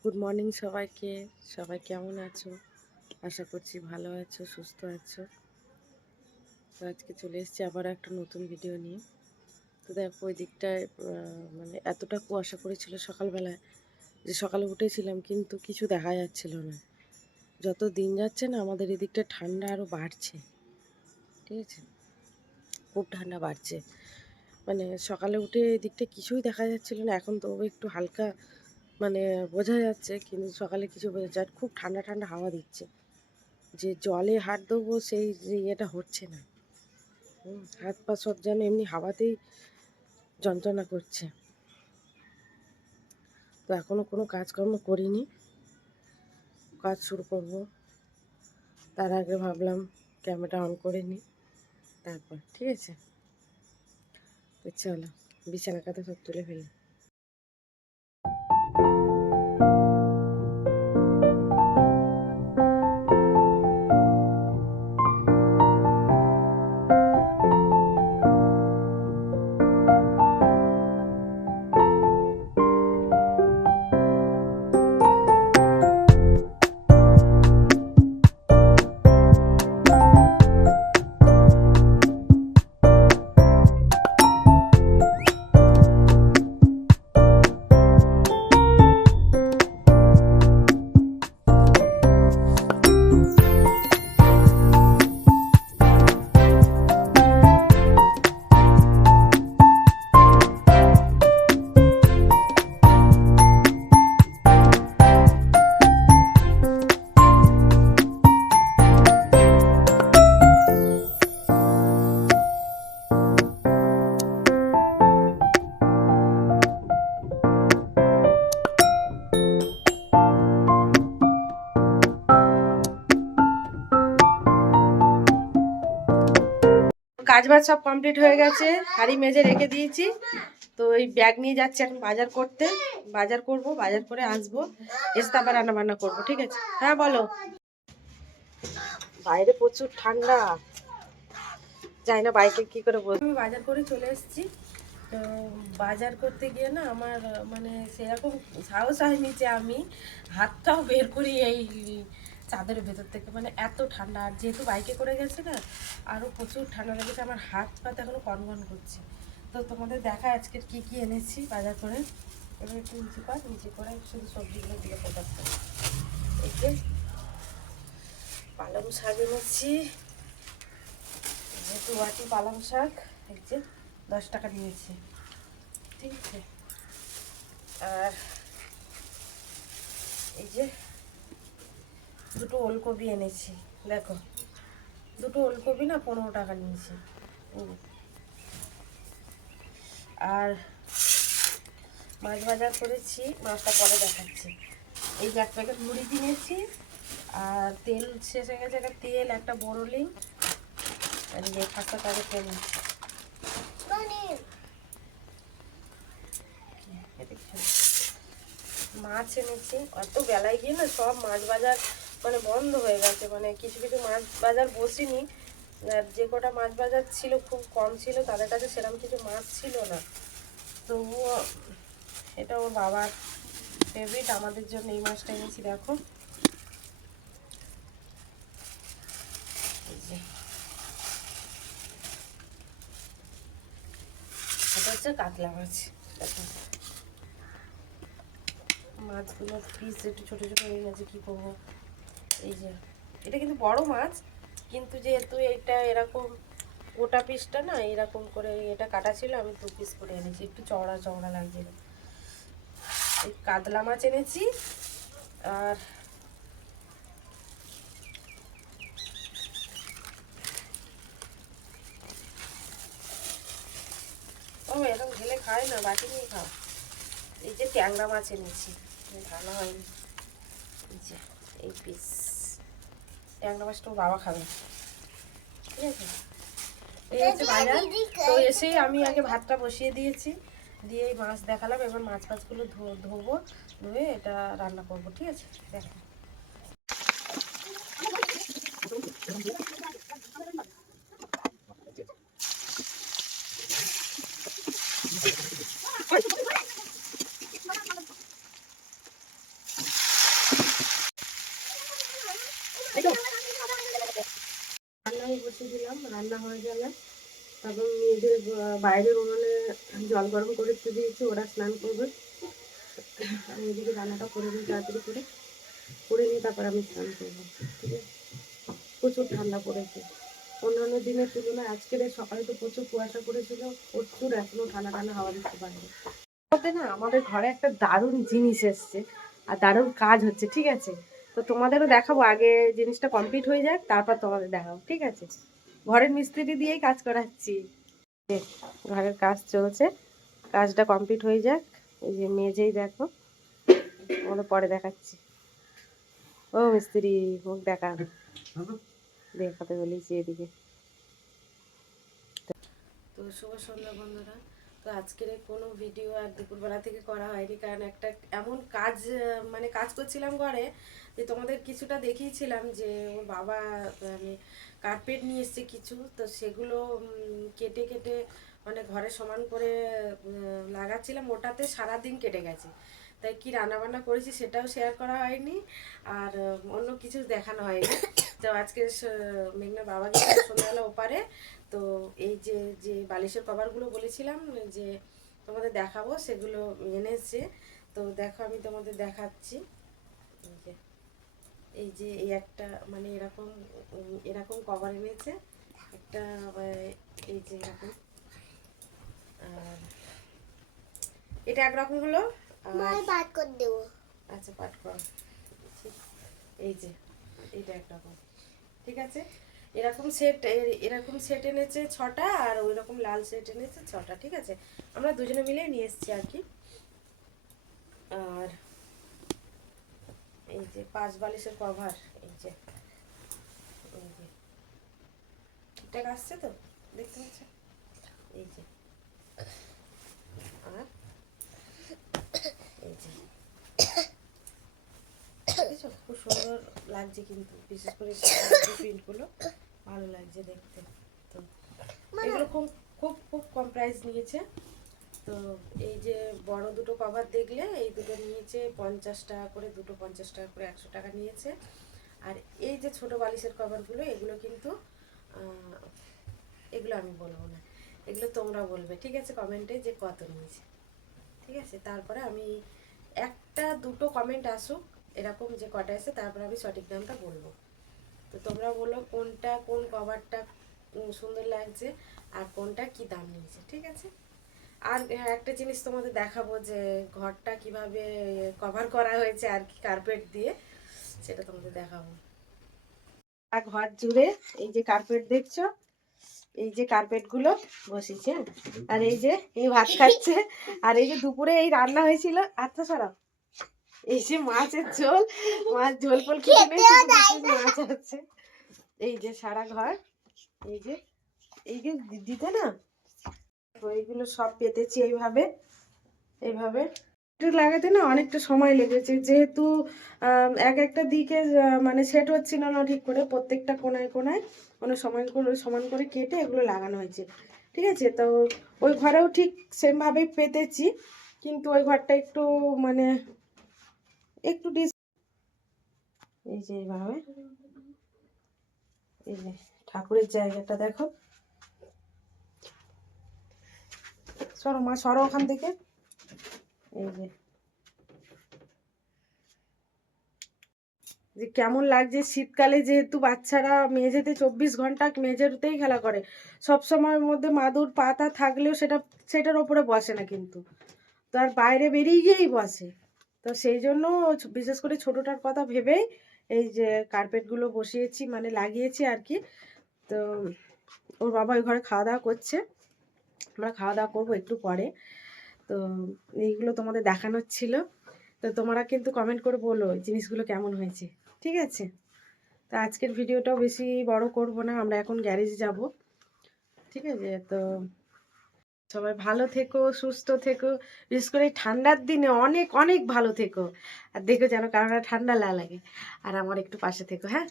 Good morning সবাইকে। সবাই কেমন আছো? আশা করছি ভালো আছো, সুস্থ আছো। তো আজকে চলে এসেছি আবার একটা নতুন ভিডিও নিয়ে। তো দেখো ওই দিকটায় মানে এতটা কুয়াশা পড়েছিল সকালবেলায় যে সকালে উঠেছিলাম কিন্তু কিছু দেখা যাচ্ছিল না। যত দিন যাচ্ছে না আমাদের এদিকটা ঠান্ডা আরও বাড়ছে, ঠিক আছে? খুব ঠান্ডা বাড়ছে। মানে সকালে উঠে এদিকটা কিছুই দেখা যাচ্ছিল না, এখন তো একটু হালকা মানে বোঝা যাচ্ছে, কিন্তু সকালে কিছু বোঝা যায়। খুব ঠান্ডা ঠান্ডা হাওয়া দিচ্ছে, যে জলে হাত দেবো সেই যে ইয়েটা হচ্ছে না। হাত পা সব যেন এমনি হাওয়াতেই যন্ত্রণা করছে। তো এখনও কোনো কাজকর্ম করিনি, কাজ শুরু করব। তার আগে ভাবলাম ক্যামেরাটা অন করে নিই, তারপর ঠিক আছে। তো চলো বিছানা কাঁথা সব তুলে ফেলি। কাজ বাজ সব কমপ্লিট হয়ে গেছে, হাঁড়ি মেজে রেখে দিয়েছি। তো এই ব্যাগ নিয়ে যাচ্ছি এখন বাজার করতে। বাজার করব, বাজার করে আসবো, এসে আবার রান্না বান্না করবো, ঠিক আছে? হ্যাঁ বলো। বাইরে প্রচুর ঠান্ডা, যাই না বাইকে কি করে বলবো। আমি বাজার করে চলে এসেছি। তো বাজার করতে গিয়ে না আমার মানে সেরকম সাহস হয়নি যে আমি হাতটাও বের করি এই চাদরের ভেতর থেকে। মানে এত ঠান্ডা, আর যেহেতু বাইকে করে গেছে না আরও প্রচুর ঠান্ডা লেগেছে। আমার হাত পাত এখনো কনকন করছে। তো তোমাদের দেখা আজকের কি কি এনেছি বাজার করে। এবার একটু নিচে করে শুধু সবজিগুলো দিয়ে ফোটাতে। এই যে পালং শাক এনেছি, যেহেতু বাটি পালং শাক, এই যে 10 টাকা নিয়েছি, ঠিক আছে? আর এই যে দুটো ওলকপি এনেছি, দেখো দুটো ওলকপি না 15 টাকা নিয়েছি। আর মাছ বাজার করেছি, মাছটা পরে দেখাচ্ছি। এই যে 1 প্যাকেট মুড়ি কিনেছি, আর তেল শেষ হয়ে গেছে, একটা তেল, একটা বোরোলিং, আর এই যে 5 টাকা তেল নিচ্ছি। মাছ এনেছি, অত বেলায় গিয়ে না সব মাছ বাজার মানে বন্ধ হয়ে গেছে। মানে কিছু কিছু মাছ বাজার বসিনি, আর যে কটা মাছ বাজার ছিল খুব কম ছিল, তাদের কাছে সেরকম কিছু মাছ ছিল না। তবুও এটা ওর বাবার ফেভারিট, আমাদের জন্য এই মাছটা এনেছি। দেখো এই যে এটা হচ্ছে কাতলা মাছ। দেখো মাছগুলো পিস একটু ছোটো ছোটো হয়ে গেছে, কী করবো। এই যে এটা কিন্তু বড় মাছ, কিন্তু যেহেতু এটা এরকম গোটা পিসটা না এরকম করে এটা কাটা ছিল, আমি 2 পিস করে এনেছি, একটু চওড়া চওড়া লাগছিল। এই কাতলা মাছ এনেছি। আর ও এরকম ঢেলে খায় না, বাটি নিয়ে খাও। এই যে ট্যাংরা মাছ এনেছি, ভালো হয়নি। এই যে এই পিস ট্যাংরা মাছটা বাবা খাবে, ঠিক আছে? এই হচ্ছে বাজার। তো এসেই আমি আগে ভাতটা বসিয়ে দিয়েছি, দিয়ে এই মাছ দেখালাম। এবার মাছগুলো ধোবো, ধুয়ে এটা রান্না করবো, ঠিক আছে? দেখো আমি বসিয়ে দিলাম, রান্না হয়ে গেলে তারপর মেয়েদের বাইরের উনুনে জল গরম করে দিয়েছি, ওরা স্নান করবে। আমি এদিকে রান্নাটা করে নিই তাড়াতাড়ি করে নিই, তারপর আমি স্নান করবো। ঠিক আছে, প্রচুর ঠান্ডা পড়েছে অন্যান্য দিনের তুলনায়। আজকের সকালে তো প্রচুর কুয়াশা পড়েছিল, প্রচুর এখনো ঠান্ডা ঠান্ডা হাওয়া দিতে পারেনি। না, আমাদের ঘরে একটা দারুণ জিনিস এসছে আর দারুণ কাজ হচ্ছে। ঠিক আছে, তো তোমাদেরও দেখাবো, আগে জিনিসটা কমপ্লিট হয়ে যাক তারপর তোমাদের দেখাবো। ঠিক আছে, ঘরের মিস্ত্রি দিয়েই কাজ করাচ্ছি। ঘরের কাজ চলছে, কাজটা কমপ্লিট হয়ে যাক। এই যে মেঝেই দেখো, ওগুলো পরে দেখাচ্ছি। ও মিস্ত্রি মুখ দেখাতে বলেছি এদিকে। তো শুভ সন্ধ্যা বন্ধুরা। তো আজকের কোনো ভিডিও আর দুপুরবেলা থেকে করা হয়নি, কারণ একটা এমন কাজ মানে কাজ করছিলাম ঘরে, যে তোমাদের কিছুটা দেখিয়েছিলাম যে ওর বাবা মানে কার্পেট নিয়ে এসছে কিছু, তো সেগুলো কেটে কেটে মানে ঘরে সমান করে লাগাচ্ছিলাম, ওটাতে সারাদিন কেটে গেছে। তাই কি রান্নাবান্না করেছি সেটাও শেয়ার করা হয়নি, আর অন্য কিছু দেখানো হয়নি। তো আজকে মেঘনার বাবা গেছে সন্ধ্যাবেলা ওপারে, তো এই যে যে বালিশের কভারগুলো বলেছিলাম যে তোমাদের দেখাবো, সেগুলো এনেছে। তো দেখো আমি তোমাদের দেখাচ্ছি। এই যে এই একটা মানে এরকম এরকম কভার এনেছে একটা, এই যে এরকম, আর এটা একরকম হলো। আচ্ছা পাঠ কর। এই যে এটা একরকম, ঠিক আছে। এরকম সেট এনেছে 6টা, আর ওই রকম লাল সেট এনেছে 6টা। ঠিক আছে, আমরা দুজনে মিলে নিয়ে এসেছি আর কি। আর এই যে 5 বালিশের কভার, এই যে ঠিকঠাক আসছে তো, দেখতে পাচ্ছ? এই যে, আর এই যে খুব সুন্দর লাগছে কিন্তু, বিশেষ করে প্রিন্টগুলো ভালো লাগছে দেখতে। তো এগুলো খুব খুব খুব কম প্রাইস নিয়েছে। তো এই যে বড় দুটো কভার দেখলে, এই দুটো নিয়েছে 50 টাকা করে, দুটো 50 টাকা করে, 100 টাকা নিয়েছে। আর এই যে ছোট বালিশের কভারগুলো, এগুলো কিন্তু এগুলো আমি বলবো না, এগুলো তোমরা বলবে। ঠিক আছে, কমেন্টে যে কত নিয়েছে। ঠিক আছে, তারপরে আমি একটা দুটো কমেন্ট আসুক এরকম যে কটা এসে, তারপরে আমি সঠিক দামটা বলবো। তো তোমরা বলো কোনটা, কোন কভারটা সুন্দর লাগছে আর কোনটা কি দাম নিয়েছে। ঠিক আছে, আর একটা জিনিস তোমাদের দেখাবো যে ঘরটা কিভাবে কভার করা হয়েছে আর কি, কার্পেট দিয়ে, সেটা তোমাদের দেখাবো। আর ঘর জুড়ে এই যে কার্পেট দেখছো, এই যে কার্পেট গুলো বসেছে, আর এই যে এই ভাত খাচ্ছে, আর এই যে দুপুরে এই রান্না হয়েছিল। আচ্ছা সরাও, এই যে মাছের ঝোল, মাছ ঝোল ফোল খেতে মাছ আছে। এই যে সারা ঘর, এই যে দিতে না, এইগুলো সব পেতেছি এইভাবে এইভাবে। লাগাতে না অনেকটা সময় লেগেছে, যেহেতু এক একটা দিকে মানে সেট হচ্ছিল না ঠিক করে, প্রত্যেকটা কোনায় কোনায় মানে সমান করে কেটে এগুলো লাগানো হয়েছে। ঠিক আছে, তো ওই ঘরেও ঠিক সেমভাবেই পেতেছি, কিন্তু ওই ঘরটা একটু মানে একটু এই যে এইভাবে, এই যে ঠাকুরের জায়গাটা দেখো, সরো মা সরো ওখান থেকে। এই যে কেমন লাগছে শীতকালে, যেহেতু বাচ্চারা মেঝেতে 24 ঘন্টা মেঝেতেই খেলা করে, সব সময়ের মধ্যে মাদুর পাতা থাকলেও সেটার ওপরে বসে না, কিন্তু তার বাইরে বেরিয়ে গিয়েই বসে। তো সেই জন্য বিশেষ করে ছোটোটার কথা ভেবেই এই যে কার্পেটগুলো বসিয়েছি, মানে লাগিয়েছি আর কি। তো ওর বাবা ওই ঘরে খাওয়া দাওয়া করছে, আমরা খাওয়া দাওয়া করবো একটু পরে। তো এইগুলো তোমাদের দেখানোর ছিল। তো তোমরা কিন্তু কমেন্ট করে বলো জিনিসগুলো কেমন হয়েছে। ঠিক আছে, তো আজকের ভিডিওটাও বেশি বড় করব না, আমরা এখন গ্যারেজে যাব। ঠিক আছে, তো সবাই ভালো থেকো, সুস্থ থেকো, বিশেষ করে ঠান্ডার দিনে অনেক অনেক ভালো থেকো, আর দেখো যেন কারণ ঠান্ডা লাগে, আর আমার একটু পাশে থেকো। হ্যাঁ।